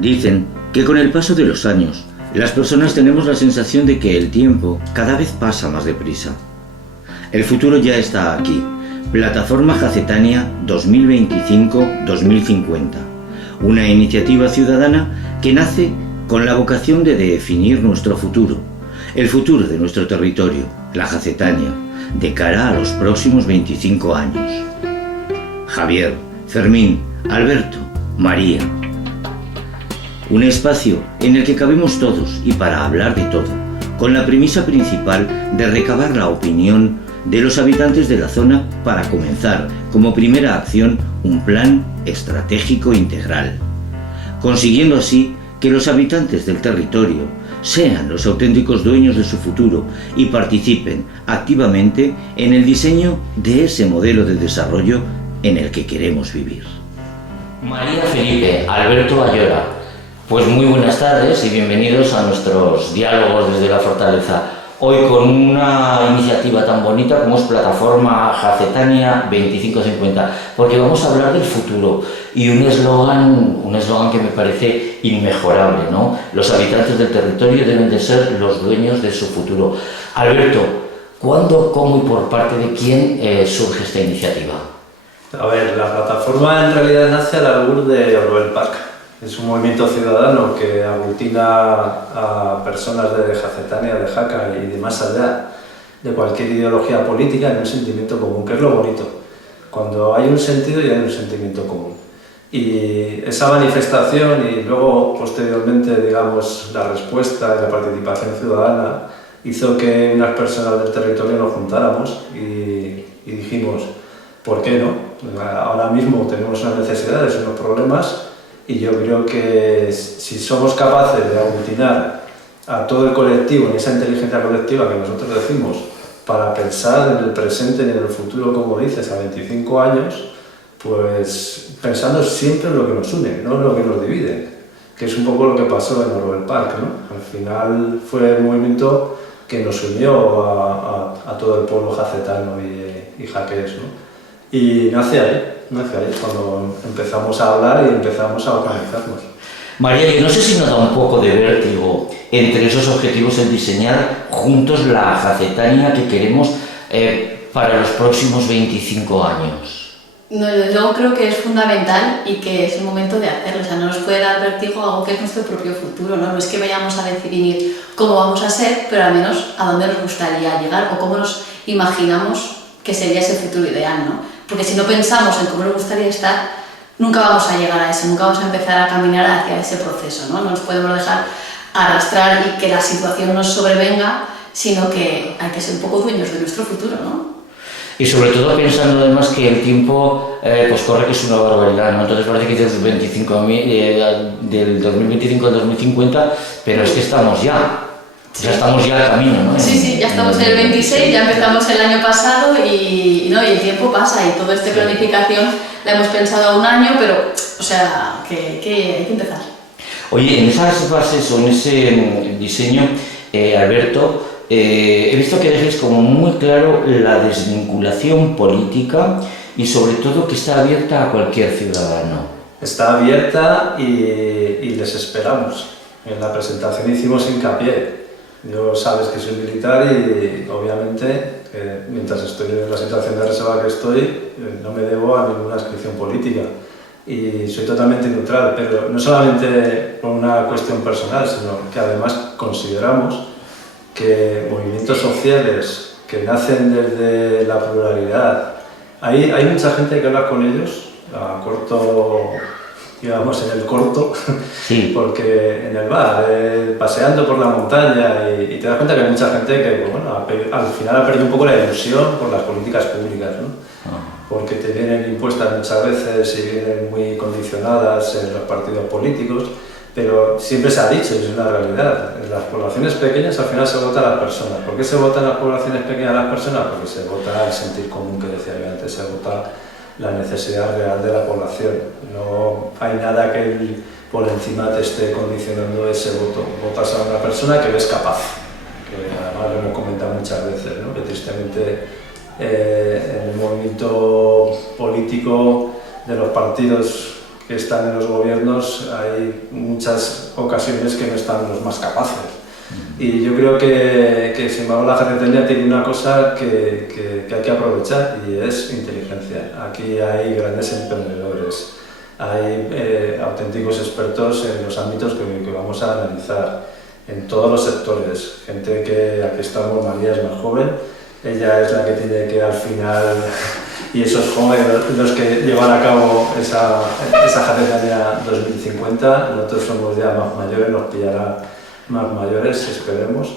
Dicen que con el paso de los años, las personas tenemos la sensación de que el tiempo cada vez pasa más deprisa. El futuro ya está aquí. Plataforma Jacetania 2025-2050. Una iniciativa ciudadana que nace con la vocación de definir nuestro futuro, el futuro de nuestro territorio, la Jacetania, de cara a los próximos 25 años. Javier, Fermín, Alberto, María. Un espacio en el que cabemos todos y para hablar de todo, con la premisa principal de recabar la opinión de los habitantes de la zona para comenzar, como primera acción, un plan estratégico integral, consiguiendo así que los habitantes del territorio sean los auténticos dueños de su futuro y participen activamente en el diseño de ese modelo de desarrollo en el que queremos vivir. María Felipe, Alberto Ayora, pues muy buenas tardes y bienvenidos a nuestros diálogos desde la Fortaleza. Hoy con una iniciativa tan bonita como es Plataforma Jacetania 2550, porque vamos a hablar del futuro y un eslogan que me parece inmejorable, ¿no? Los habitantes del territorio deben de ser los dueños de su futuro. Alberto, ¿cuándo, cómo y por parte de quién surge esta iniciativa? A ver, la plataforma en realidad nace al albur de Orwell Park. Es un movimiento ciudadano que aglutina a personas de Jacetania, de Jaca y de más allá de cualquier ideología política en un sentimiento común, que es lo bonito. Cuando hay un sentido y hay un sentimiento común. Y esa manifestación y luego posteriormente, digamos, la respuesta y la participación ciudadana hizo que unas personas del territorio nos juntáramos y dijimos, ¿por qué no? Ahora mismo tenemos unas necesidades, unos problemas. Y yo creo que si somos capaces de aglutinar a todo el colectivo, en esa inteligencia colectiva que nosotros decimos, para pensar en el presente y en el futuro, como dices, a 25 años, pues pensando siempre en lo que nos une, no en lo que nos divide, que es un poco lo que pasó en Orwell Park, ¿no? Al final fue un movimiento que nos unió a todo el pueblo jacetano y jaqués, ¿no? Y nace ahí cuando empezamos a hablar y empezamos a organizarnos. María, yo no sé si nos da un poco de vértigo entre esos objetivos el diseñar juntos la Jacetania que queremos para los próximos 25 años. No, yo creo que es fundamental y que es el momento de hacerlo. O sea, no nos puede dar vértigo algo que es nuestro propio futuro, ¿no? No es que vayamos a definir cómo vamos a ser, pero al menos a dónde nos gustaría llegar o cómo nos imaginamos que sería ese futuro ideal, ¿no? Porque si no pensamos en cómo nos gustaría estar, nunca vamos a llegar a eso, nunca vamos a empezar a caminar hacia ese proceso, ¿no? No nos podemos dejar arrastrar y que la situación nos sobrevenga, sino que hay que ser un poco dueños de nuestro futuro, ¿no? Y sobre todo pensando además que el tiempo pues corre, que es una barbaridad, ¿no? Entonces parece que es del 2025 al 2050, pero es que estamos ya. Ya estamos ya al camino, ¿no? Sí, ya estamos en el 26, ya empezamos el año pasado y el tiempo pasa y toda esta planificación la hemos pensado a un año, pero, o sea, que hay que empezar. Oye, en esas bases o en ese diseño, Alberto, he visto que dejes como muy claro la desvinculación política y sobre todo que está abierta a cualquier ciudadano. Está abierta y les esperamos. En la presentación hicimos hincapié. Yo sabes que soy militar y obviamente mientras estoy en la situación de reserva que estoy no me debo a ninguna adscripción política y soy totalmente neutral, pero no solamente por una cuestión personal, sino que además consideramos que movimientos sociales que nacen desde la pluralidad, hay mucha gente que habla con ellos a corto, digamos en el corto, sí. Porque en el bar, paseando por la montaña y te das cuenta que hay mucha gente que bueno, al final ha perdido un poco la ilusión por las políticas públicas, ¿no? Porque te vienen impuestas muchas veces y vienen muy condicionadas en los partidos políticos, pero siempre se ha dicho, y es una realidad, en las poblaciones pequeñas al final se vota a las personas. ¿Por qué se vota en las poblaciones pequeñas a las personas? Porque se vota el sentir común que decía yo antes, se vota la necesidad real de la población. No hay nada que por encima te esté condicionando ese voto. Votas a una persona que ves capaz, que además lo hemos comentado muchas veces, ¿no? Que tristemente en el movimiento político de los partidos que están en los gobiernos hay muchas ocasiones que no están los más capaces. Y yo creo que sin embargo la Jacetania tiene una cosa que hay que aprovechar y es inteligencia. Aquí hay grandes emprendedores, hay auténticos expertos en los ámbitos que vamos a analizar, en todos los sectores. Gente que, aquí estamos, María es más joven, ella es la que tiene que al final, y esos jóvenes los que llevan a cabo esa Jacetania 2050, nosotros somos ya más mayores, nos pillará más mayores, esperemos,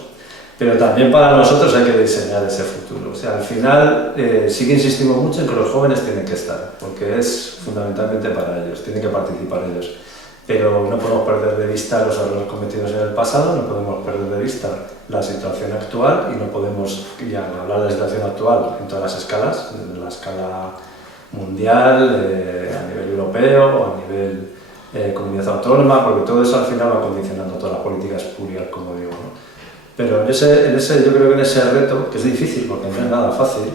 pero también para nosotros hay que diseñar ese futuro. O sea, al final sí que insistimos mucho en que los jóvenes tienen que estar, porque es fundamentalmente para ellos, tienen que participar ellos. Pero no podemos perder de vista los errores cometidos en el pasado, no podemos perder de vista la situación actual y no podemos ya hablar de la situación actual en todas las escalas, en la escala mundial, a nivel europeo o a nivel comunidad autónoma, porque todo eso al final va condicionando todas las políticas públicas, como digo, ¿no? Pero yo creo que en ese reto, que es difícil porque no es nada fácil,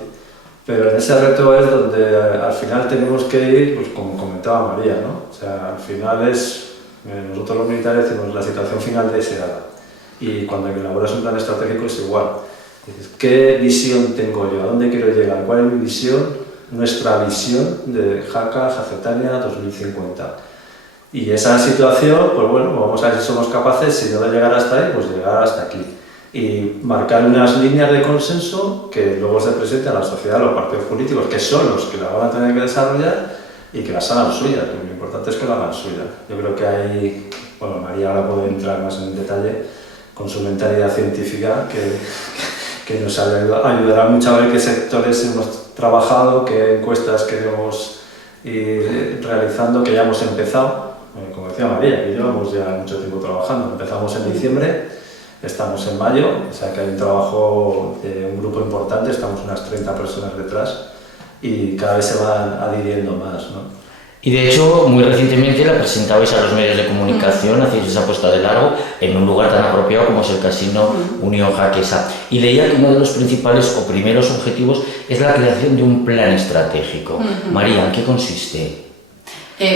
pero en ese reto es donde al final tenemos que ir, pues como comentaba María, ¿no? O sea, al final nosotros los militares decimos la situación final deseada. Y cuando elaboras un plan estratégico es igual. Dices, ¿qué visión tengo yo? ¿A dónde quiero llegar? ¿Cuál es mi visión? Nuestra visión de Jaca, Jacetania 2050. Y esa situación, pues bueno, vamos a ver si somos capaces, si no de llegar hasta ahí, pues llegar hasta aquí. Y marcar unas líneas de consenso que luego se presenten a la sociedad, a los partidos políticos, que son los que la van a tener que desarrollar y que las hagan suyas. Lo importante es que la hagan suya. Yo creo que hay, bueno, María ahora puede entrar más en detalle con su mentalidad científica, que nos ayudará mucho a ver qué sectores hemos trabajado, qué encuestas queremos ir realizando, que ya hemos empezado. Como decía María, que llevamos ya mucho tiempo trabajando. Empezamos en diciembre, estamos en mayo, o sea que hay un trabajo de un grupo importante, estamos unas 30 personas detrás y cada vez se van adhiriendo más, ¿no? Y de hecho, muy recientemente la presentabais a los medios de comunicación, hacéis esa puesta de largo en un lugar tan apropiado como es el Casino Unión Jaquesa. Y leía que uno de los principales o primeros objetivos es la creación de un plan estratégico. María, ¿en qué consiste?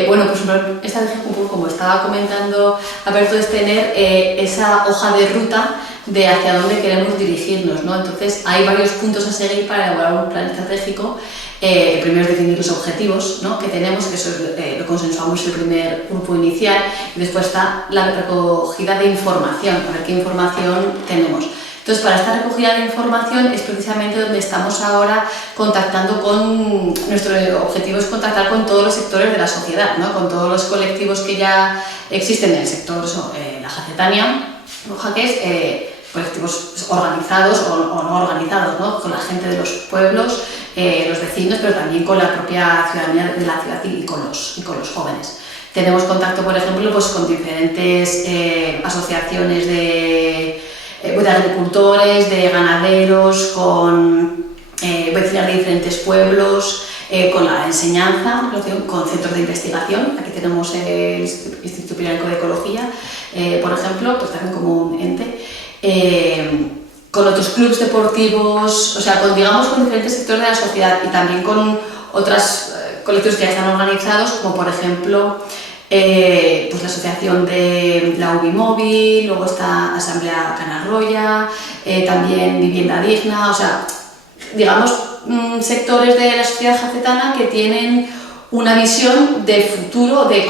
Bueno, pues un plan estratégico, como estaba comentando Alberto, es tener esa hoja de ruta de hacia dónde queremos dirigirnos, ¿no? Entonces hay varios puntos a seguir para elaborar un plan estratégico. El primero es definir los objetivos, ¿no?, que tenemos, que eso lo consensuamos el primer grupo inicial, y después está la recogida de información, a ver qué información tenemos. Entonces, para esta recogida de información es precisamente donde estamos ahora contactando con, nuestro objetivo es contactar con todos los sectores de la sociedad, ¿no?, con todos los colectivos que ya existen en el sector, la Jacetania, los jaques, colectivos organizados o no organizados, ¿no?, con la gente de los pueblos, los vecinos, pero también con la propia ciudadanía de la ciudad y con los jóvenes. Tenemos contacto, por ejemplo, pues, con diferentes asociaciones de agricultores, de ganaderos, con vecinos de diferentes pueblos, con la enseñanza, con centros de investigación. Aquí tenemos el Instituto Pirámico de Ecología, por ejemplo, pues también como un ente. Con otros clubes deportivos, o sea, con diferentes sectores de la sociedad y también con otros colectivos que ya están organizados, como por ejemplo pues la asociación de la UBI Móvil, luego está Asamblea Canarroya, también Vivienda Digna, o sea, sectores de la sociedad jacetana que tienen una visión de futuro, de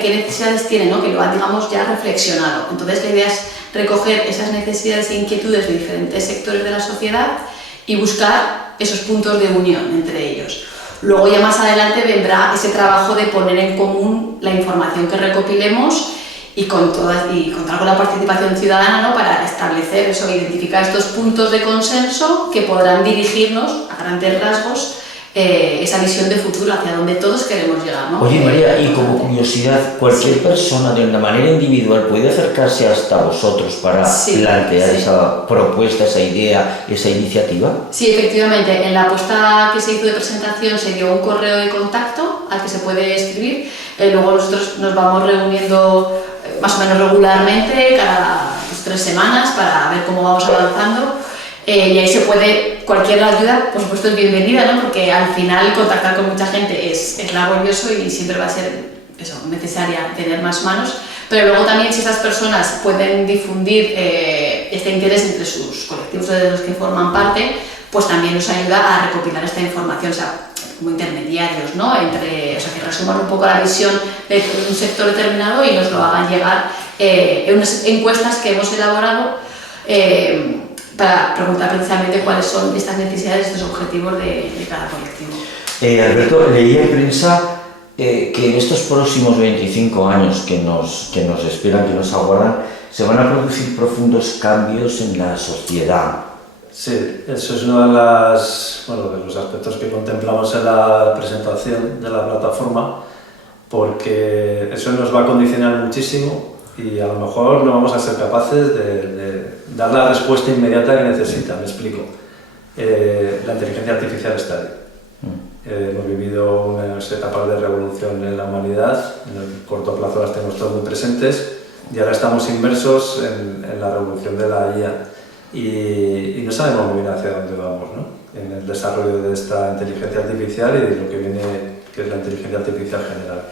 qué necesidades tienen, ¿no?, que lo han, ya reflexionado. Entonces la idea es recoger esas necesidades e inquietudes de diferentes sectores de la sociedad y buscar esos puntos de unión entre ellos. Luego ya más adelante vendrá ese trabajo de poner en común la información que recopilemos y contar con la participación ciudadana, ¿no?, para establecer eso, identificar estos puntos de consenso que podrán dirigirnos a grandes rasgos esa visión de futuro hacia donde todos queremos llegar, ¿no? Oye, María, y como curiosidad, ¿cualquier persona de una manera individual puede acercarse hasta vosotros para plantear esa propuesta, esa idea, esa iniciativa? Sí, efectivamente. En la apuesta que se hizo de presentación se dio un correo de contacto al que se puede escribir. Luego nosotros nos vamos reuniendo más o menos regularmente, cada 3 semanas, para ver cómo vamos avanzando. Y ahí se puede, cualquier ayuda, por supuesto, es bienvenida, ¿no?, porque al final contactar con mucha gente es laborioso y siempre va a ser eso, necesaria tener más manos, pero luego también si esas personas pueden difundir este interés entre sus colectivos de los que forman parte, pues también nos ayuda a recopilar esta información, o sea, como intermediarios, ¿no? O sea, que resuman un poco la visión de un sector determinado y nos lo hagan llegar en unas encuestas que hemos elaborado para preguntar precisamente cuáles son estas necesidades, estos objetivos de cada colectivo. Alberto, leí en prensa que en estos próximos 25 años que nos esperan, que nos aguardan, se van a producir profundos cambios en la sociedad. Sí, eso es uno de los aspectos que contemplamos en la presentación de la plataforma, porque eso nos va a condicionar muchísimo y a lo mejor no vamos a ser capaces de dar la respuesta inmediata que necesita. Me explico. La inteligencia artificial está ahí. Hemos vivido unas etapas de revolución en la humanidad, en el corto plazo las tenemos todos muy presentes y ahora estamos inmersos en la revolución de la IA. Y no sabemos muy bien hacia dónde vamos, ¿no? En el desarrollo de esta inteligencia artificial y de lo que viene, que es la inteligencia artificial general,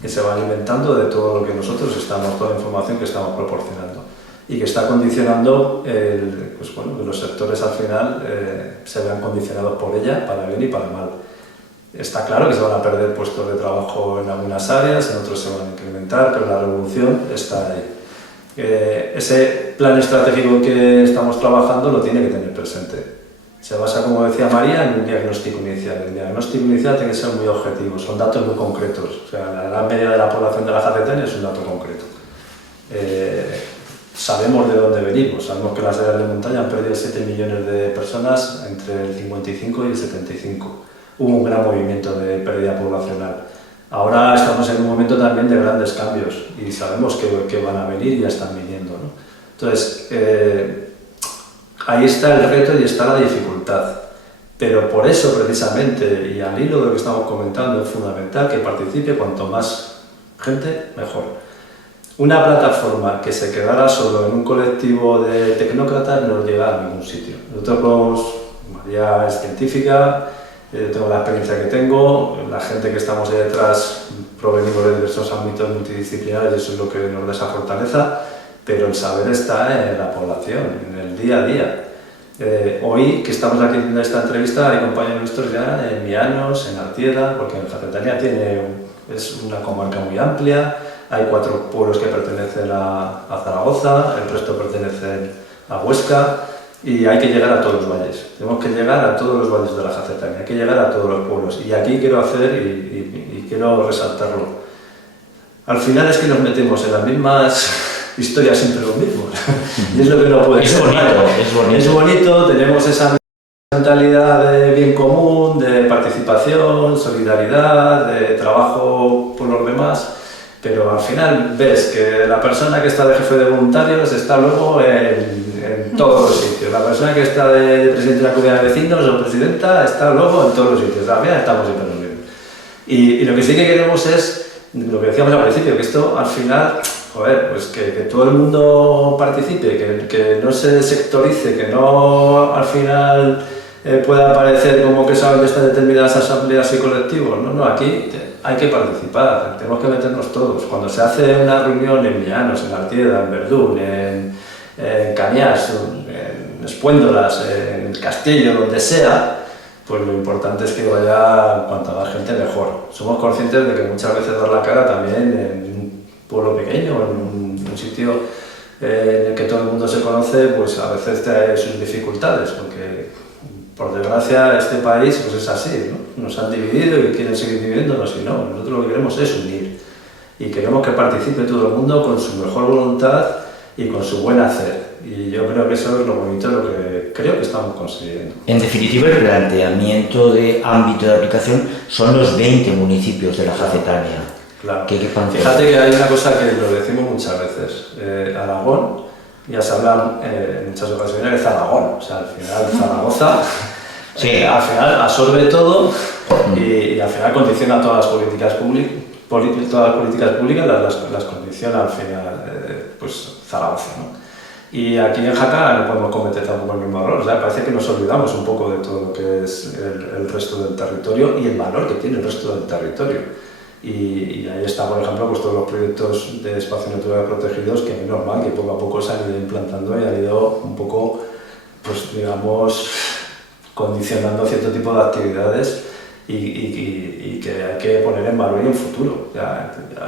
que se va alimentando de todo lo que nosotros estamos, toda la información que estamos proporcionando y que está condicionando, pues bueno, que los sectores al final se vean condicionados por ella, para bien y para mal. Está claro que se van a perder puestos de trabajo en algunas áreas, en otros se van a incrementar, pero la revolución está ahí. Ese plan estratégico que estamos trabajando lo tiene que tener presente. Se basa, como decía María, en un diagnóstico inicial. El diagnóstico inicial tiene que ser muy objetivo, son datos muy concretos. O sea, la edad media de la población de la Jacetania es un dato concreto. Sabemos de dónde venimos, sabemos que las áreas de montaña han perdido 7 millones de personas entre el 55 y el 75. Hubo un gran movimiento de pérdida poblacional. Ahora estamos en un momento también de grandes cambios y sabemos que van a venir y ya están viniendo, ¿no? Entonces, ahí está el reto y está la dificultad. Pero por eso, precisamente, y al hilo de lo que estamos comentando, es fundamental que participe cuanto más gente, mejor. Una plataforma que se quedara solo en un colectivo de tecnócratas no llega a ningún sitio. Nosotros, María es científica, tengo la experiencia que tengo, la gente que estamos ahí detrás provenimos de diversos ámbitos multidisciplinares y eso es lo que nos da esa fortaleza, pero el saber está en la población, en el día a día. Hoy que estamos aquí en esta entrevista hay compañeros nuestros ya en Mianos, en Artieda, porque en Jacetania es una comarca muy amplia, hay 4 pueblos que pertenecen a Zaragoza, el resto pertenecen a Huesca. Y hay que llegar a todos los valles, tenemos que llegar a todos los valles de la Jacetania, hay que llegar a todos los pueblos. Y aquí quiero hacer y quiero resaltarlo. Al final es que nos metemos en las mismas historias siempre los mismos. Y es lo que no puede ser. Es bonito, tenemos esa mentalidad de bien común, de participación, solidaridad, de trabajo por los demás. Pero al final ves que la persona que está de jefe de voluntarios está luego en todos los sitios. La persona que está de presidente de la comunidad de vecinos o presidenta está luego en todos los sitios. Al final estamos siempre los mismos. Y lo que sí que queremos es, lo que decíamos al principio, que esto al final, joder, pues que todo el mundo participe, que no se sectorice, que no al final pueda parecer como que saben de estas determinadas asambleas y colectivos. No, aquí hay que participar, tenemos que meternos todos. Cuando se hace una reunión en Mianos, en Artieda, en Verdún, en Cañas, en Espuéndolas, en Castillo, donde sea, pues lo importante es que vaya cuanta más gente mejor. Somos conscientes de que muchas veces dar la cara también en un pueblo pequeño, en un sitio en el que todo el mundo se conoce, pues a veces trae sus dificultades, porque por desgracia este país pues es así, ¿no? Nos han dividido y quieren seguir dividiéndonos y no, nosotros lo que queremos es unir y queremos que participe todo el mundo con su mejor voluntad y con su buen hacer. Y yo creo que eso es lo bonito, lo que creo que estamos consiguiendo. En definitiva, el planteamiento de ámbito de aplicación son los 20 municipios de la Jacetania. Claro. Fíjate que hay una cosa que lo decimos muchas veces. Aragón, ya se habla en muchas ocasiones de Zaragón. O sea, al final Zaragoza sí. Al final absorbe todo y al final condiciona todas las políticas públicas. Todas las políticas públicas las condiciona al final pues Zaragoza, ¿no? Y aquí en Jaca no podemos cometer tampoco el mismo error. O sea, parece que nos olvidamos un poco de todo lo que es el resto del territorio y el valor que tiene el resto del territorio. y ahí está, por ejemplo, pues todos los proyectos de espacios naturales protegidos, que es normal que poco a poco se han ido implantando y han ido un poco, pues digamos, condicionando cierto tipo de actividades y que hay que poner en valor y en futuro.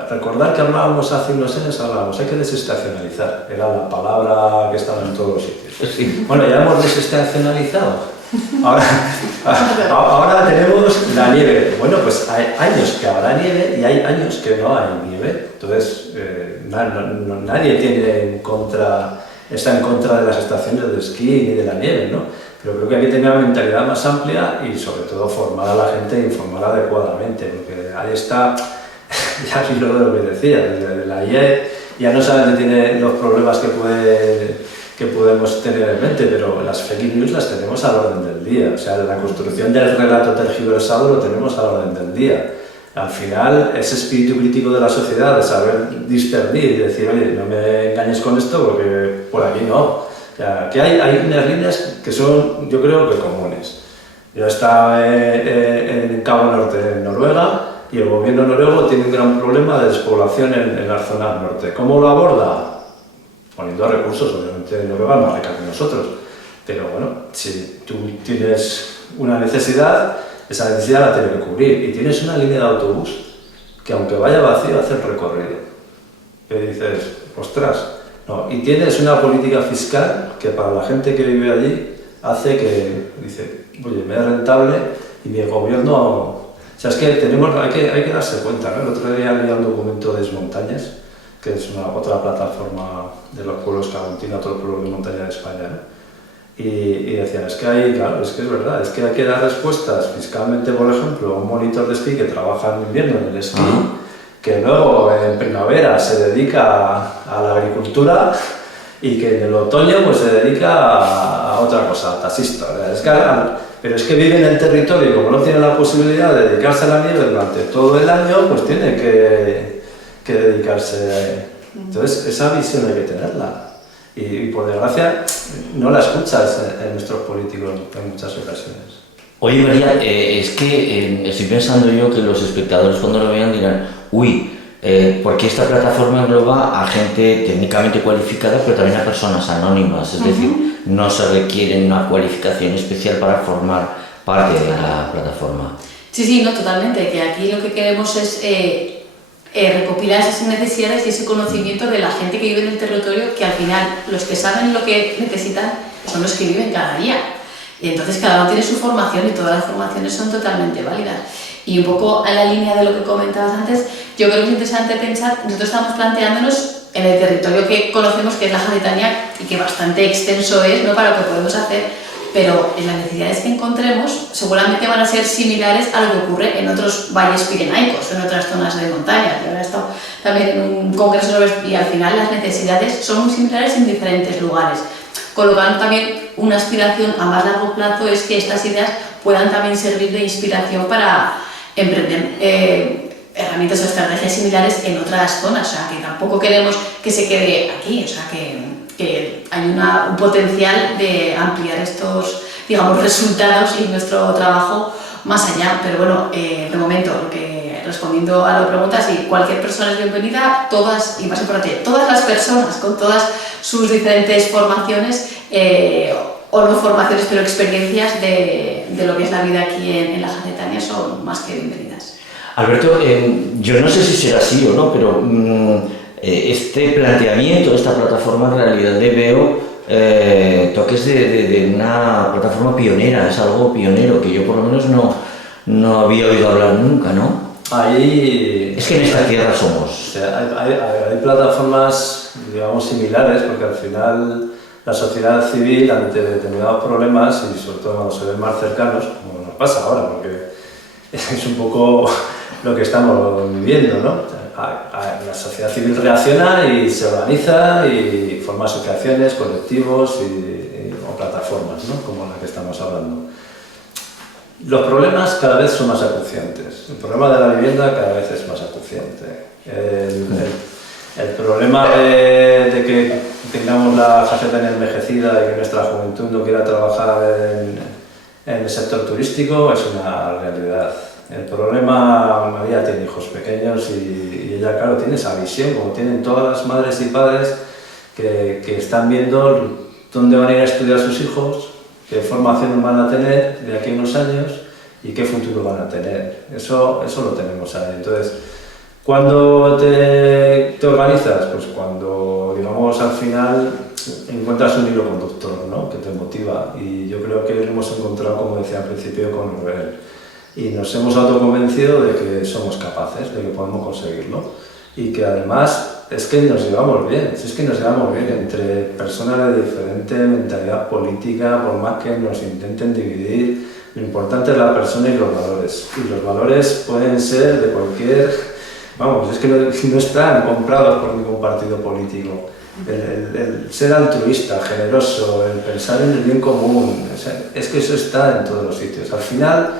Recordar que hablábamos hace unos años, hay que desestacionalizar, era la palabra que estaba en todos los sitios. Sí. Bueno, ya hemos desestacionalizado. Ahora tenemos la nieve. Bueno, pues hay años que habrá nieve y hay años que no hay nieve. Entonces, nadie está en contra de las estaciones de esquí ni de la nieve, ¿no? Pero creo que hay que tener una mentalidad más amplia y sobre todo formar a la gente e informar adecuadamente, porque ahí está, ya vi lo de lo que decía, desde la IE ya no solamente tiene los problemas que podemos tener en mente, pero las fake news las tenemos al orden del día, o sea, la construcción del relato tergiversado lo tenemos al orden del día. Al final, ese espíritu crítico de la sociedad, de saber discernir y decir, oye, no me engañes con esto porque por aquí no. O sea, que hay unas líneas que son, yo creo que comunes. Yo estaba en Cabo Norte, en Noruega, y el gobierno noruego tiene un gran problema de despoblación en las zonas norte. ¿Cómo lo aborda? Poniendo recursos, obviamente Noruega es más rica que nosotros. Pero bueno, si tú tienes una necesidad, esa necesidad la tienes que cubrir. Y tienes una línea de autobús que aunque vaya vacío hace el recorrido. Y dices, ostras. No, y tienes una política fiscal que para la gente que vive allí hace que dice, oye, me es rentable y mi gobierno... O sea, es que hay que darse cuenta, ¿no? El otro día leía un documento de Desmontañas, que es otra plataforma de los pueblos que aglutina a todos los pueblos de montaña de España, ¿no? Y decían, es que claro, es que es verdad, es que hay que dar respuestas fiscalmente, por ejemplo, a un monitor de esquí que trabaja en invierno en el esquí, que luego en primavera se dedica a la agricultura y que en el otoño pues se dedica a otra cosa, al taxista. Pero es que vive en el territorio y como no tiene la posibilidad de dedicarse a la nieve durante todo el año, pues tiene que dedicarse. Entonces esa visión hay que tenerla. Y por desgracia no la escuchas en nuestros políticos en muchas ocasiones. Oye María, es que estoy pensando yo que los espectadores cuando lo vean dirán, uy, porque esta plataforma engloba a gente técnicamente cualificada, pero también a personas anónimas, es decir, no se requiere una cualificación especial para formar parte de la plataforma. Sí, no, totalmente, que aquí lo que queremos es recopilar esas necesidades y ese conocimiento de la gente que vive en el territorio, que al final los que saben lo que necesitan son los que viven cada día. Y entonces cada uno tiene su formación y todas las formaciones son totalmente válidas. Y un poco a la línea de lo que comentabas antes, yo creo que es interesante pensar, nosotros estamos planteándonos en el territorio que conocemos, que es la Jacetania, y que bastante extenso es, ¿no?, para lo que podemos hacer, pero las necesidades que encontremos seguramente van a ser similares a lo que ocurre en otros valles pirenaicos, en otras zonas de montaña. Yo ahora he estado también en un congreso y al final las necesidades son muy similares en diferentes lugares. Con lo cual también una aspiración a más largo plazo es que estas ideas puedan también servir de inspiración para emprender herramientas o estrategias similares en otras zonas. O sea, que tampoco queremos que se quede aquí, o sea, que hay un potencial de ampliar estos, digamos, resultados y nuestro trabajo más allá. Pero bueno, de momento, respondiendo a la pregunta, sí, cualquier persona es bienvenida, todas, y más importante, todas las personas con todas sus diferentes formaciones, o no formaciones, pero experiencias de lo que es la vida aquí en la Jacetania son más que bienvenidas. Alberto, yo no sé si será así o no, pero este planteamiento, esta plataforma en realidad veo toques de una plataforma pionera, es algo pionero que yo por lo menos no había oído hablar nunca, ¿no? Es que en esta tierra somos. O sea, hay plataformas, digamos, similares, porque al final la sociedad civil, ante determinados problemas, y sobre todo cuando se ven más cercanos, como nos pasa ahora, porque es un poco lo que estamos viviendo, ¿no? La sociedad civil reacciona y se organiza y forma asociaciones, colectivos o plataformas, ¿no?, como la que estamos hablando. Los problemas cada vez son más acuciantes. El problema de la vivienda cada vez es más acuciante. El problema de que tengamos la Jacetania envejecida y que nuestra juventud no quiera trabajar en el sector turístico es una realidad. El problema, María tiene hijos pequeños y ella, claro, tiene esa visión, como tienen todas las madres y padres que están viendo dónde van a ir a estudiar sus hijos, qué formación van a tener de aquí a unos años y qué futuro van a tener. Eso lo tenemos ahí. Entonces, ¿cuándo te organizas? Pues cuando, digamos, al final encuentras un hilo conductor, ¿no? Que te motiva. Y yo creo que lo hemos encontrado, como decía al principio, con Rubén. Y nos hemos autoconvencido de que somos capaces, de que podemos conseguirlo. Y que además es que nos llevamos bien, es que nos llevamos bien entre personas de diferente mentalidad política, por más que nos intenten dividir. Lo importante es la persona y los valores. Y los valores pueden ser de cualquier... Vamos, es que no están comprados por ningún partido político. El ser altruista, generoso, el pensar en el bien común, es que eso está en todos los sitios. Al final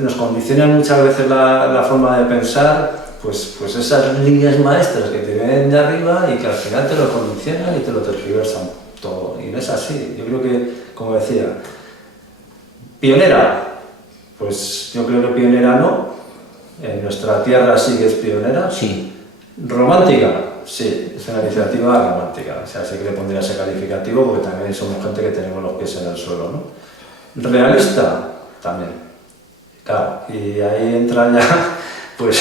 nos condicionan muchas veces la forma de pensar, pues esas líneas maestras que te vienen de arriba y que al final te lo condicionan y te lo tergiversan todo. Y no es así. Yo creo que, como decía, pionera, pues yo creo que pionera no. En nuestra tierra sí que es pionera. Sí. Romántica, sí, es una iniciativa romántica. O sea, sí que le pondría ese calificativo porque también somos gente que tenemos los pies en el suelo, ¿no? Realista, también. Claro, y ahí entra ya, pues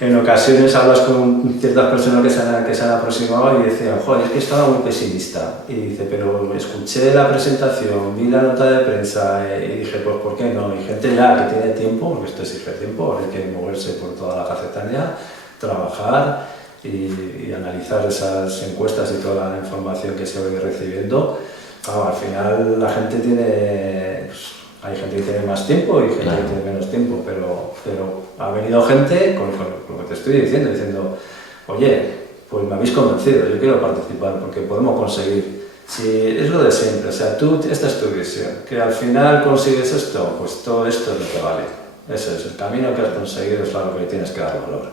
en ocasiones hablas con ciertas personas que se han aproximado y decían, joder, es que estaba muy pesimista. Y dice, pero escuché la presentación, vi la nota de prensa y dije, pues ¿por qué no? Y gente ya que tiene tiempo, porque esto exige tiempo, hay que moverse por toda la Jacetania, trabajar y analizar esas encuestas y toda la información que se va recibiendo. Al final la gente tiene... Pues, hay gente que tiene más tiempo y gente que tiene menos tiempo, pero ha venido gente con lo que te estoy diciendo, oye, pues me habéis convencido, yo quiero participar porque podemos conseguir. Si es lo de siempre, o sea, esta es tu visión, que al final consigues esto, pues todo esto es lo que vale. Ese es el camino que has conseguido, es algo que le tienes que dar valor.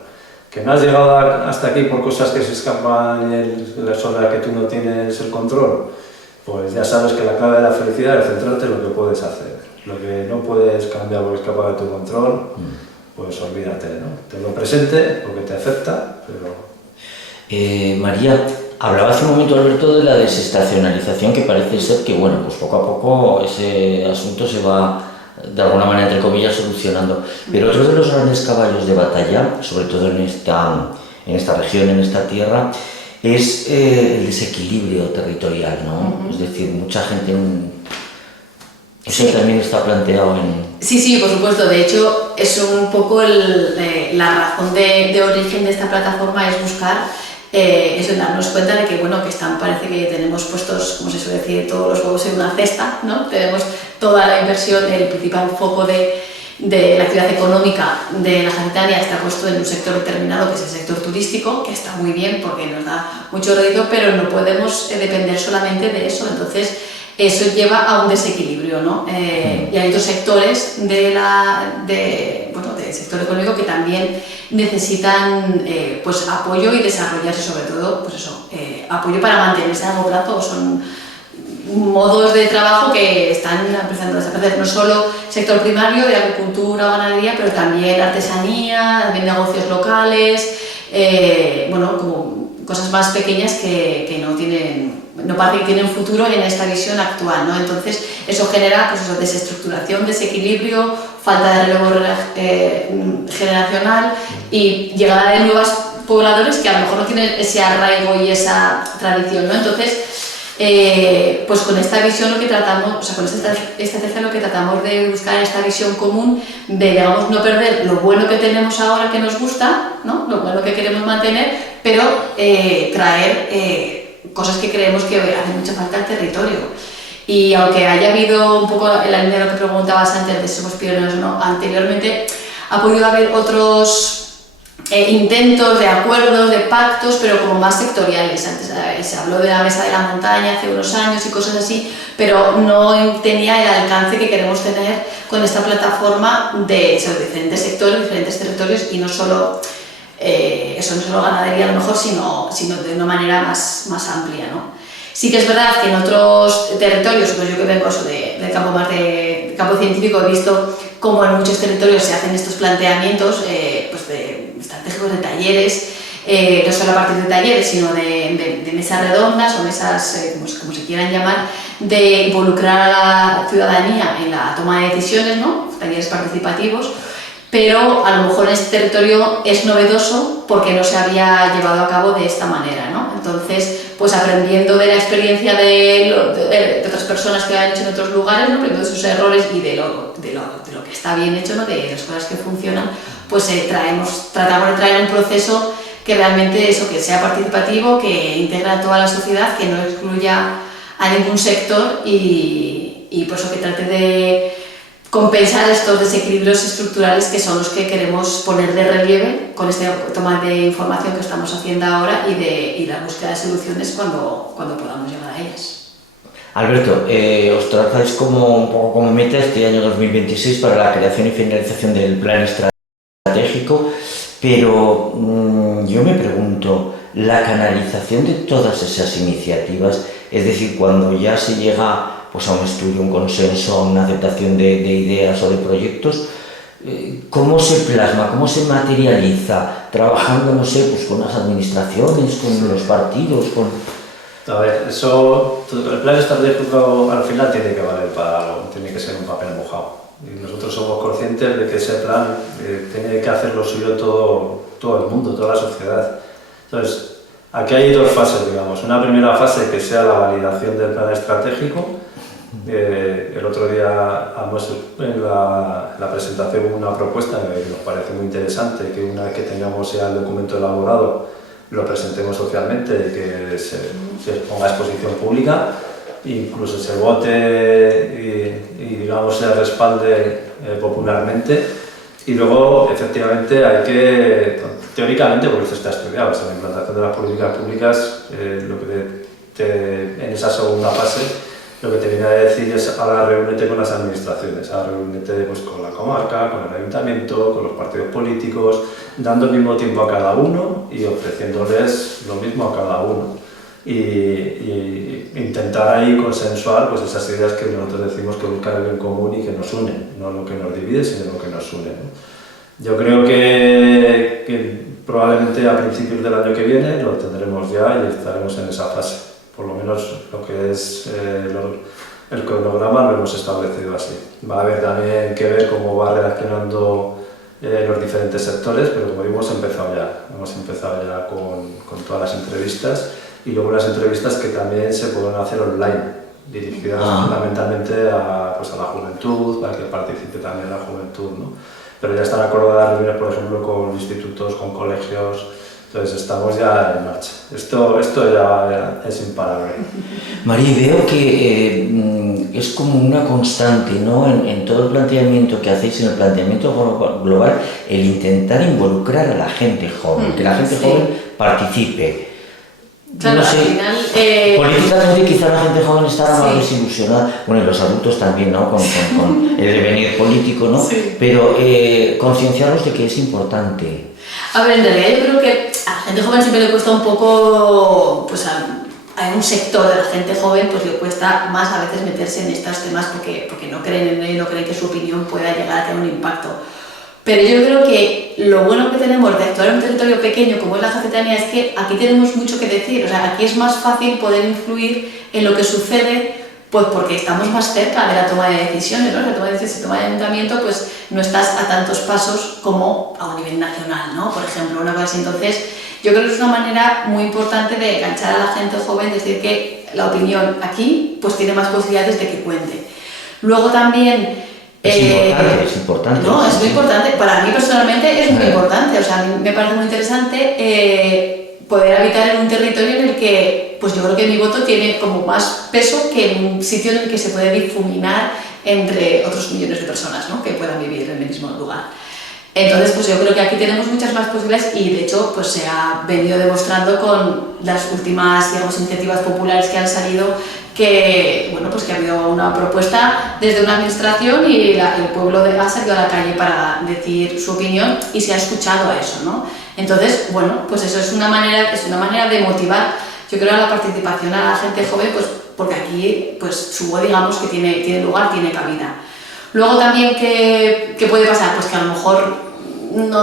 Que no has llegado hasta aquí por cosas que se escapan sobre las que tú no tienes el control, pues ya sabes que la clave de la felicidad es centrarte en lo que puedes hacer. Lo que no puedes cambiar porque escapa de tu control, pues olvídate, ¿no? Tenlo presente porque te afecta, pero... María, hablaba hace un momento, Alberto, de la desestacionalización, que parece ser que, bueno, pues poco a poco ese asunto se va, de alguna manera, entre comillas, solucionando. Pero otro de los grandes caballos de batalla, sobre todo en esta región, en esta tierra, es el desequilibrio territorial, ¿no? Es decir, mucha gente... Eso también está planteado en... Sí, por supuesto. De hecho, es un poco la razón de origen de esta plataforma, es buscar eso, darnos cuenta de que, bueno, parece que tenemos puestos, como se suele decir, todos los huevos en una cesta, ¿no? Tenemos toda la inversión, el principal foco de la actividad económica de la Jacetania está puesto en un sector determinado, que es el sector turístico, que está muy bien porque nos da mucho rédito, pero no podemos depender solamente de eso. Entonces, eso lleva a un desequilibrio, ¿no? Y hay otros sectores del sector económico que también necesitan pues apoyo y desarrollarse, sobre todo, pues eso, apoyo para mantenerse a largo plazo. Son modos de trabajo que están empezando a desaparecer, no solo sector primario de agricultura o ganadería, pero también artesanía, también negocios locales, bueno, como cosas más pequeñas que no parece que tienen futuro en esta visión actual, ¿no? Entonces eso genera, pues eso, desestructuración, desequilibrio, falta de relevo generacional y llegada de nuevos pobladores que a lo mejor no tienen ese arraigo y esa tradición, ¿no? Entonces, pues con esta visión lo que tratamos, o sea, con esta estrategia lo que tratamos de buscar esta visión común de, digamos, no perder lo bueno que tenemos ahora que nos gusta, ¿no? Lo bueno que queremos mantener, pero traer cosas que creemos que hacen mucha falta al territorio. Y aunque haya habido un poco en la línea de lo que preguntabas antes de si somos pioneros o no, anteriormente ha podido haber otros intentos de acuerdos, de pactos, pero como más sectoriales. Antes se habló de la Mesa de la Montaña hace unos años y cosas así, pero no tenía el alcance que queremos tener con esta plataforma de diferentes sectores, diferentes territorios y no solo no solo ganadería a lo mejor, sino de una manera más amplia, ¿no? Sí que es verdad que en otros territorios, pues yo que vengo del campo más de campo científico, he visto como en muchos territorios se hacen estos planteamientos pues de estratégicos de talleres, no solo a partir de talleres, sino de mesas redondas o mesas, como se quieran llamar, de involucrar a la ciudadanía en la toma de decisiones, ¿no? Talleres participativos, pero a lo mejor en este territorio es novedoso porque no se había llevado a cabo de esta manera, ¿no? Entonces, pues aprendiendo de la experiencia de otras personas que han hecho en otros lugares, ¿no? Aprendiendo de sus errores y de lo que está bien hecho, ¿no? De las cosas que funcionan, pues tratamos de traer un proceso que realmente eso, que sea participativo, que integra a toda la sociedad, que no excluya a ningún sector y por eso que trate de compensar estos desequilibrios estructurales que son los que queremos poner de relieve con esta toma de información que estamos haciendo ahora y la búsqueda de soluciones cuando podamos llegar a ellas. Alberto, os trazáis un poco como meta este año 2026 para la creación y finalización del plan estratégico, pero yo me pregunto, la canalización de todas esas iniciativas, es decir, cuando ya se llega pues, a un estudio, un consenso, a una aceptación de ideas o de proyectos, ¿cómo se plasma, cómo se materializa? Trabajando, no sé, pues con las administraciones, con los partidos, con... A ver, el plan estratégico al final tiene que valer para algo, tiene que ser un papel mojado. Y nosotros somos conscientes de que ese plan tiene que hacer lo suyo todo el mundo, toda la sociedad. Entonces, aquí hay dos fases, digamos. Una primera fase que sea la validación del plan estratégico. El otro día, en la presentación, hubo una propuesta que nos parece muy interesante, que una vez que tengamos ya el documento elaborado, lo presentemos socialmente y que se ponga a exposición pública, incluso se vote y digamos se respalde popularmente. Y luego, efectivamente, hay que, teóricamente, porque esto está estudiado, la implantación de las políticas públicas, en esa segunda fase, lo que te viene a decir es ahora reúnete con las administraciones, ahora reúnete pues, con la comarca, con el ayuntamiento, con los partidos políticos, dando el mismo tiempo a cada uno y ofreciéndoles lo mismo a cada uno. Y intentar ahí consensuar pues, esas ideas que nosotros decimos que buscan el bien común y que nos unen, no lo que nos divide, sino lo que nos une, ¿no? Yo creo que probablemente a principios del año que viene lo tendremos ya y estaremos en esa fase. Por lo menos lo que es el cronograma lo hemos establecido así. Va a haber también que ver cómo va reaccionando los diferentes sectores, pero como hemos empezado ya con todas las entrevistas y luego las entrevistas que también se pueden hacer online, dirigidas fundamentalmente a la juventud, para que participe también la juventud, ¿no? Pero ya están acordadas reuniones, por ejemplo, con institutos, con colegios. Entonces estamos ya en marcha. Esto ya es imparable. María, veo que es como una constante, ¿no? En todo el planteamiento que hacéis, en el planteamiento global, el intentar involucrar a la gente joven, que la gente joven participe. Claro, no sé, al final... políticamente quizá la gente joven estará más desilusionada, bueno, y los adultos también, ¿no? Con el devenir político, ¿no? Sí. Pero concienciarlos de que es importante. A ver, en realidad yo creo que a la gente joven siempre le cuesta un poco, pues a un sector de la gente joven pues le cuesta más a veces meterse en estos temas porque no creen en ello, no creen que su opinión pueda llegar a tener un impacto. Pero yo creo que lo bueno que tenemos de actuar en un territorio pequeño como es la Jacetania es que aquí tenemos mucho que decir, o sea, aquí es más fácil poder influir en lo que sucede, pues porque estamos más cerca de la toma de decisiones, ¿no? La toma de decisiones, si toma de ayuntamiento, pues no estás a tantos pasos como a un nivel nacional, ¿no? Por ejemplo, una cosa así. Entonces, yo creo que es una manera muy importante de enganchar a la gente joven, decir que la opinión aquí, pues tiene más posibilidades de que cuente. Luego también... Es importante. No, es muy importante. Para mí personalmente es muy importante. O sea, a mí me parece muy interesante poder habitar en un territorio en el que, pues yo creo que mi voto tiene como más peso que en un sitio en el que se puede difuminar entre otros millones de personas, ¿no? Que puedan vivir en el mismo lugar. Entonces, pues yo creo que aquí tenemos muchas más posibilidades y de hecho pues se ha venido demostrando con las últimas, digamos, iniciativas populares que han salido que, bueno, pues que ha habido una propuesta desde una administración y el pueblo ha salido a la calle para decir su opinión y se ha escuchado a eso, ¿no? Entonces, bueno, pues eso es una manera de motivar, yo creo, a la participación a la gente joven, pues porque aquí pues su voz, digamos, que tiene lugar, tiene cabida. Luego también, ¿qué puede pasar? Pues que a lo mejor no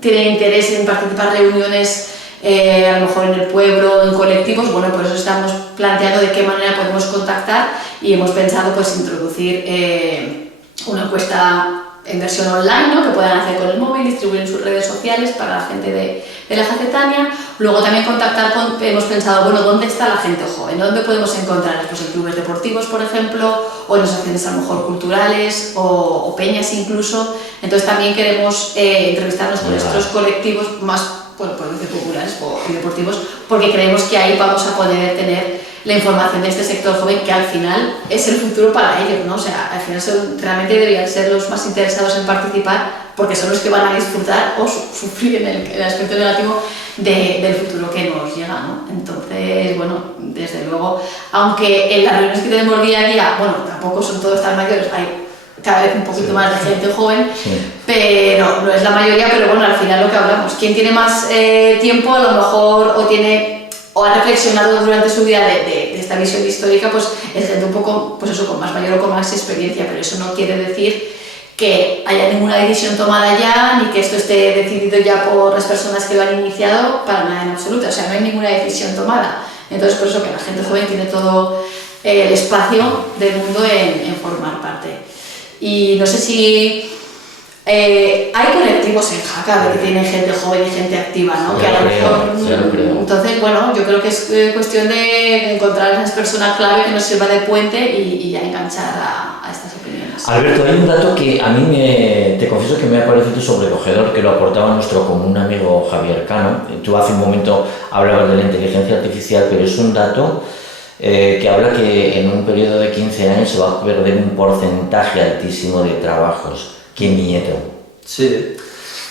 tienen interés en participar en reuniones a lo mejor en el pueblo, en colectivos. Bueno, por eso estamos planteando de qué manera podemos contactar y hemos pensado pues introducir una encuesta en versión online, ¿no? Que puedan hacer con el móvil, distribuir en sus redes sociales para la gente de la Jacetania. Luego también contactar hemos pensado, bueno, ¿dónde está la gente joven? ¿Dónde podemos encontrarlos? Pues en clubes deportivos, por ejemplo, o en asociaciones a lo mejor culturales o peñas incluso. Entonces también queremos entrevistarnos con estos colectivos más, bueno, podemos decir populares y deportivos, porque creemos que ahí vamos a poder tener la información de este sector joven, que al final es el futuro para ellos, ¿no? O sea, al final realmente deberían ser los más interesados en participar, porque son los que van a disfrutar o sufrir en el aspecto negativo del futuro que nos llega, ¿no? Entonces, bueno, desde luego, aunque en las reuniones que tenemos día a día, bueno, tampoco son todos tan mayores, hay cada vez un poquito más de gente joven, pero no es la mayoría, pero bueno, al final lo que hablamos, quien tiene más tiempo a lo mejor o ha reflexionado durante su vida de esta visión histórica, pues es gente un poco, pues eso, con más mayor o con más experiencia, pero eso no quiere decir que haya ninguna decisión tomada ya, ni que esto esté decidido ya por las personas que lo han iniciado, para nada en absoluto, o sea, no hay ninguna decisión tomada. Entonces, por eso que la gente joven tiene todo el espacio del mundo en formar parte. Y no sé si hay colectivos en Jaca que tienen gente joven y gente activa, ¿no? Que a lo mejor, entonces, bueno, yo creo que es cuestión de encontrar a esas personas clave que nos sirva de puente y ya enganchar a estas opiniones. Alberto, hay un dato que a mí te confieso que me ha parecido sobrecogedor, que lo aportaba nuestro común amigo Javier Cano. Tú hace un momento hablabas de la inteligencia artificial, pero es un dato que habla que en un periodo de 15 años se va a perder un porcentaje altísimo de trabajos. ¡Qué miedo! Sí,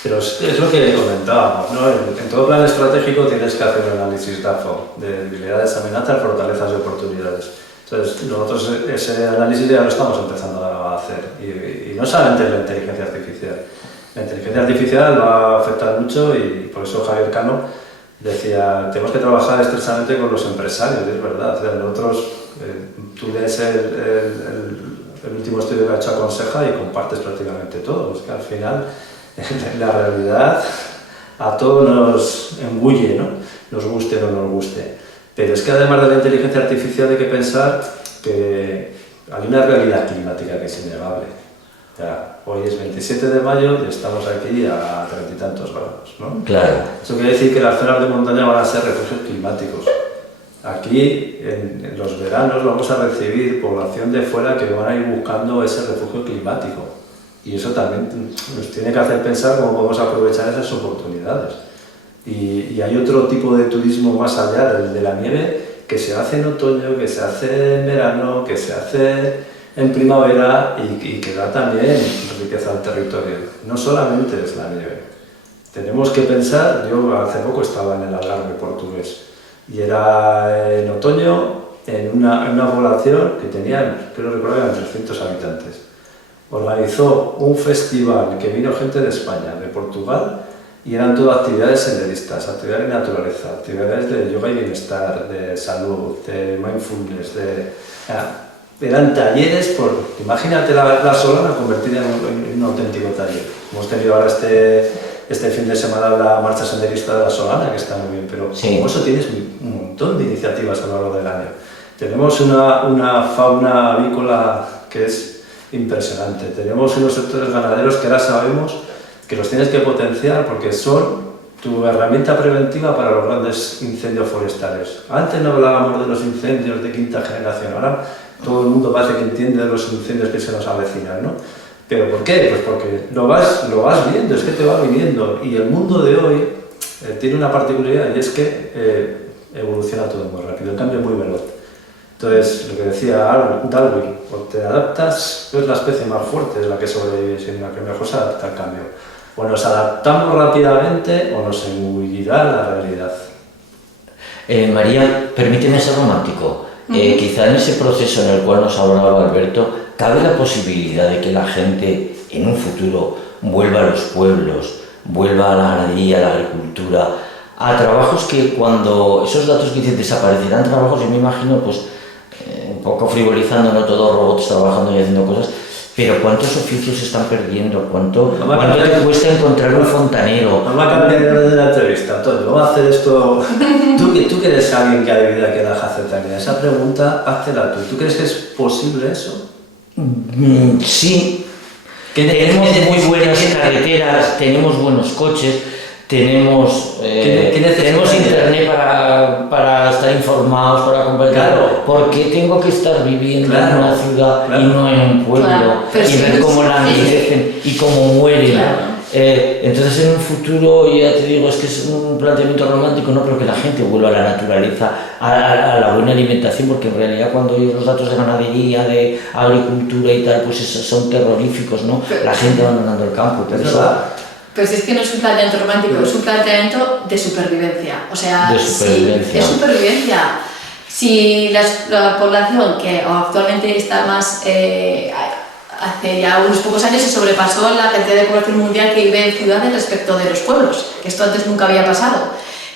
pero es lo que comentábamos, ¿no? En todo plan estratégico tienes que hacer un análisis DAFO, de debilidades, amenazas, fortalezas y oportunidades. Entonces, nosotros ese análisis ya lo estamos empezando a hacer, y no solamente la inteligencia artificial. La inteligencia artificial va a afectar mucho, y por eso Javier Cano decía, tenemos que trabajar estrechamente con los empresarios, y es verdad. O sea, nosotros, tú lees el último estudio que ha hecho Aconseja y compartes prácticamente todo. Es que al final la realidad a todos nos engulle, ¿no? Nos guste o no nos guste. Pero es que además de la inteligencia artificial hay que pensar que hay una realidad climática que es innegable. Ya, hoy es 27 de mayo y estamos aquí a 30 y tantos grados, ¿no? Claro. Eso quiere decir que las zonas de montaña van a ser refugios climáticos. Aquí, en los veranos, vamos a recibir población de fuera que van a ir buscando ese refugio climático. Y eso también nos tiene que hacer pensar cómo podemos aprovechar esas oportunidades. Y hay otro tipo de turismo más allá del de la nieve, que se hace en otoño, que se hace en verano, que se hace en primavera y que da también riqueza al territorio. No solamente es la nieve. Tenemos que pensar, yo hace poco estaba en el Algarve portugués, y era en otoño en una población que tenía, creo recordar, eran 300 habitantes. Organizó un festival que vino gente de España, de Portugal, y eran todas actividades senderistas, actividades de naturaleza, actividades de yoga y bienestar, de salud, de mindfulness, eran talleres imagínate la Solana convertida en un auténtico taller. Hemos tenido ahora este fin de semana la marcha senderista de la Solana, que está muy bien, pero sí, como eso tienes un montón de iniciativas a lo largo del año. Tenemos una fauna avícola que es impresionante, tenemos unos sectores ganaderos que ahora sabemos que los tienes que potenciar porque son tu herramienta preventiva para los grandes incendios forestales. Antes no hablábamos de los incendios de quinta generación, ahora todo el mundo parece que entiende de los incendios que se nos avecinan, ¿no? ¿Pero por qué? Pues porque lo vas viendo, es que te va viniendo. Y el mundo de hoy tiene una particularidad y es que evoluciona todo muy rápido, el cambio es muy veloz. Entonces, lo que decía Darwin, o te adaptas, tú eres la especie más fuerte de la que sobrevive, sino la que mejor se adapta al cambio. O nos adaptamos rápidamente o nos engullirá la realidad. María, permíteme ser romántico. Quizá en ese proceso en el cual nos hablaba Alberto, ¿cabe la posibilidad de que la gente en un futuro vuelva a los pueblos, vuelva a la ganadería, a la agricultura, a trabajos que cuando esos datos que dicen desaparecerán trabajos, yo me imagino, pues un poco frivolizando, no todos robots trabajando y haciendo cosas, pero ¿cuántos oficios se están perdiendo? ¿Cuánto te cuesta encontrar un fontanero? Vamos a cambiar de la entrevista, Antonio. Vamos a hacer esto. Tú que eres alguien que ha vivido aquí en la Jacetania, esa pregunta, háztela tú. ¿Tú crees que es posible eso? Sí. Tenemos muy buenas carreteras, tenemos buenos coches, tenemos internet para estar informados, para compartir. Claro. ¿Por qué tengo que estar viviendo en una ciudad y no en un pueblo? Claro. Y ver cómo la envejecen y cómo mueren. Claro. Entonces en un futuro, ya te digo, es que es un planteamiento romántico, no creo que la gente vuelva a la naturaleza, a la buena alimentación, porque en realidad cuando oyes los datos de ganadería, de agricultura y tal, pues son terroríficos, ¿no? La gente abandonando el campo, pero eso... Pero si es que no es un planteamiento romántico, es un planteamiento de supervivencia. O sea, de supervivencia. Sí, es supervivencia. Si la población que actualmente está más... hace ya unos pocos años se sobrepasó la cantidad de población mundial que vive en ciudades respecto de los pueblos, que esto antes nunca había pasado.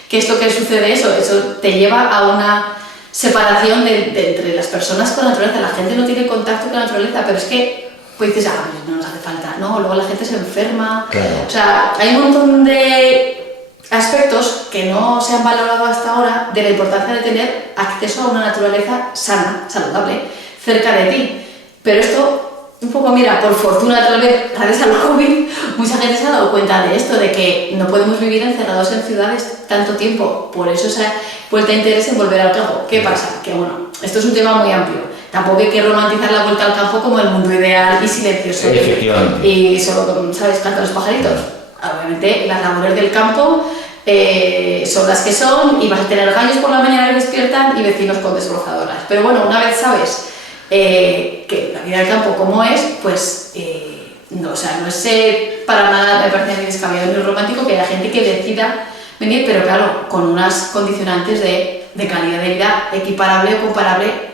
¿Qué es lo que sucede eso? Eso te lleva a una separación entre las personas con la naturaleza. La gente no tiene contacto con la naturaleza, pero es que pues dices, pues no nos hace falta, ¿no? Luego la gente se enferma. Claro. O sea, hay un montón de aspectos que no se han valorado hasta ahora de la importancia de tener acceso a una naturaleza sana, saludable, cerca de ti. Pero esto... Un poco, mira, por fortuna tal vez, gracias al COVID, mucha gente se ha dado cuenta de esto, de que no podemos vivir encerrados en ciudades tanto tiempo. Por eso esa vuelta de interés en volver al campo. ¿Qué pasa? Que bueno, esto es un tema muy amplio. Tampoco hay que romantizar la vuelta al campo como el mundo ideal y silencioso. Efectivamente. Y solo, ¿sabes?, cantan los pajaritos. Obviamente, las labores del campo son las que son y vas a tener gallos por la mañana que despiertan y vecinos con desbrozadoras. Pero bueno, una vez sabes que la vida del campo como es, pues no, o sea, no es para nada, me parece descabellado ni romántico que haya gente que decida venir, pero claro, con unas condicionantes de calidad de vida equiparable o comparable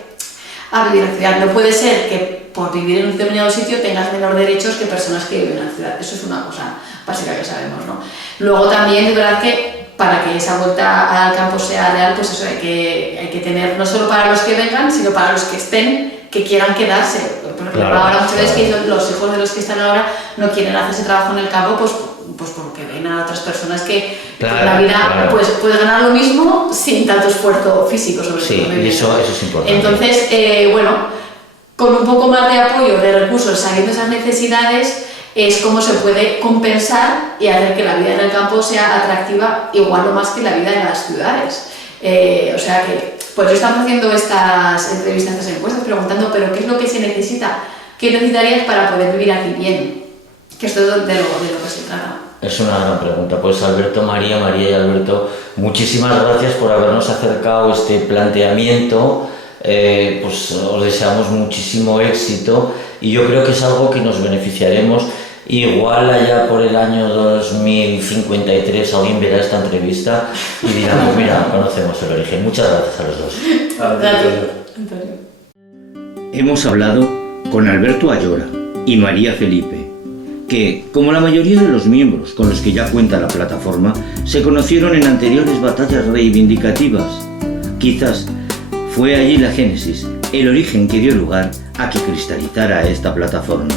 a vivir en la ciudad. No puede ser que por vivir en un determinado sitio tengas menor derechos que personas que viven en la ciudad. Eso es una cosa básica que sabemos, ¿no? Luego también, de verdad que para que esa vuelta al campo sea real, pues eso hay que tener, no solo para los que vengan, sino para los que estén, que quieran quedarse. Por ejemplo, ahora muchas veces que los hijos de los que están ahora no quieren hacer ese trabajo en el campo, pues porque ven a otras personas que en la vida pues puedes ganar lo mismo sin tanto esfuerzo físico, sobre todo. Sí, eso es importante. Entonces, bueno, con un poco más de apoyo, de recursos, sabiendo esas necesidades, es como se puede compensar y hacer que la vida en el campo sea atractiva igual o más que la vida en las ciudades. O sea que, pues estamos haciendo estas entrevistas, estas encuestas, preguntando, pero ¿qué es lo que se necesita? ¿Qué necesitarías para poder vivir aquí bien? Que esto es de lo que se trata. Es una gran pregunta. Pues Alberto, María y Alberto, muchísimas gracias por habernos acercado este planteamiento. Pues os deseamos muchísimo éxito y yo creo que es algo que nos beneficiaremos. Igual allá por el año 2053 alguien verá esta entrevista y dirá, pues mira, conocemos el origen. Muchas gracias a los dos. Gracias, Antonio. Hemos hablado con Alberto Ayora y María Felipe, que, como la mayoría de los miembros con los que ya cuenta la plataforma, se conocieron en anteriores batallas reivindicativas. Quizás fue allí la génesis, el origen que dio lugar a que cristalizara esta plataforma.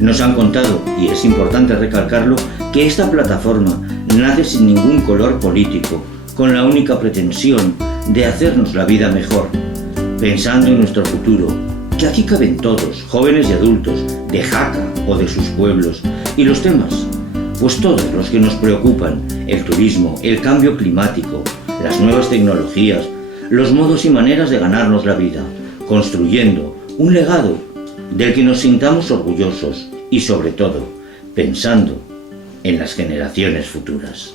Nos han contado, y es importante recalcarlo, que esta plataforma nace sin ningún color político, con la única pretensión de hacernos la vida mejor, pensando en nuestro futuro, que aquí caben todos, jóvenes y adultos, de Jaca o de sus pueblos, y los temas, pues todos los que nos preocupan, el turismo, el cambio climático, las nuevas tecnologías, los modos y maneras de ganarnos la vida, construyendo un legado del que nos sintamos orgullosos y, sobre todo, pensando en las generaciones futuras.